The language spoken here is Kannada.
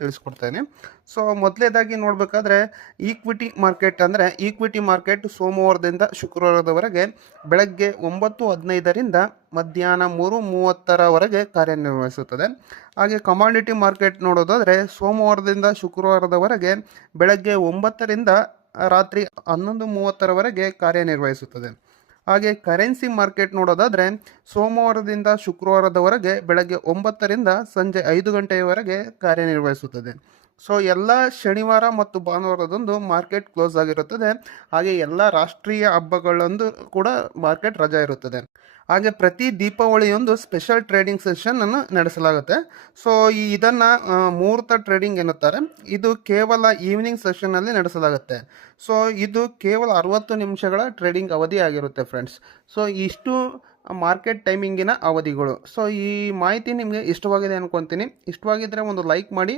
ತಿಳಿಸ್ಕೊಡ್ತೇನೆ. ಸೊ ಮೊದಲನೇದಾಗಿ ನೋಡಬೇಕಾದ್ರೆ ಈಕ್ವಿಟಿ ಮಾರ್ಕೆಟ್ ಸೋಮವಾರದಿಂದ ಶುಕ್ರವಾರದವರೆಗೆ ಬೆಳಗ್ಗೆ 9:15ರಿಂದ ಮಧ್ಯಾಹ್ನ 3:30ರವರೆಗೆ ಕಾರ್ಯನಿರ್ವಹಿಸುತ್ತದೆ. ಹಾಗೆ ಕಮಾಡಿಟಿ ಮಾರ್ಕೆಟ್ ನೋಡೋದಾದರೆ ಸೋಮವಾರದಿಂದ ಶುಕ್ರವಾರದವರೆಗೆ ಬೆಳಗ್ಗೆ 9ರಿಂದ ರಾತ್ರಿ 11:30ರವರೆಗೆ ಕಾರ್ಯನಿರ್ವಹಿಸುತ್ತದೆ. ಹಾಗೆ ಕರೆನ್ಸಿ ಮಾರ್ಕೆಟ್ ನೋಡೋದಾದರೆ ಸೋಮವಾರದಿಂದ ಶುಕ್ರವಾರದವರೆಗೆ ಬೆಳಗ್ಗೆ 9ರಿಂದ ಸಂಜೆ 5 ಗಂಟೆಯವರೆಗೆ ಕಾರ್ಯನಿರ್ವಹಿಸುತ್ತದೆ. ಸೊ ಎಲ್ಲ ಶನಿವಾರ ಮತ್ತು ಭಾನುವಾರದಂದು ಮಾರ್ಕೆಟ್ ಕ್ಲೋಸ್ ಆಗಿರುತ್ತದೆ. ಹಾಗೆ ಎಲ್ಲ ರಾಷ್ಟ್ರೀಯ ಹಬ್ಬಗಳಂದು ಕೂಡ ಮಾರ್ಕೆಟ್ ರಜಾ ಇರುತ್ತದೆ. ಹಾಗೆ ಪ್ರತಿ ದೀಪಾವಳಿಯೊಂದು ಸ್ಪೆಷಲ್ ಟ್ರೇಡಿಂಗ್ ಸೆಷನನ್ನು ನಡೆಸಲಾಗುತ್ತೆ. ಸೊ ಇದನ್ನು ಮುಹೂರ್ತ ಟ್ರೇಡಿಂಗ್ ಎನ್ನುತ್ತಾರೆ. ಇದು ಕೇವಲ ಈವ್ನಿಂಗ್ ಸೆಷನ್ನಲ್ಲಿ ನಡೆಸಲಾಗುತ್ತೆ. ಸೊ ಇದು ಕೇವಲ 60 ನಿಮಿಷಗಳ ಟ್ರೇಡಿಂಗ್ ಅವಧಿ ಆಗಿರುತ್ತೆ ಫ್ರೆಂಡ್ಸ್. ಸೊ ಇಷ್ಟು ಮಾರ್ಕೆಟ್ ಟೈಮಿಂಗಿನ ಅವಧಿಗಳು. ಸೊ ಈ ಮಾಹಿತಿ ನಿಮಗೆ ಇಷ್ಟವಾಗಿದೆ ಅನ್ಕೊತೀನಿ. ಇಷ್ಟವಾಗಿದ್ದರೆ ಒಂದು ಲೈಕ್ ಮಾಡಿ.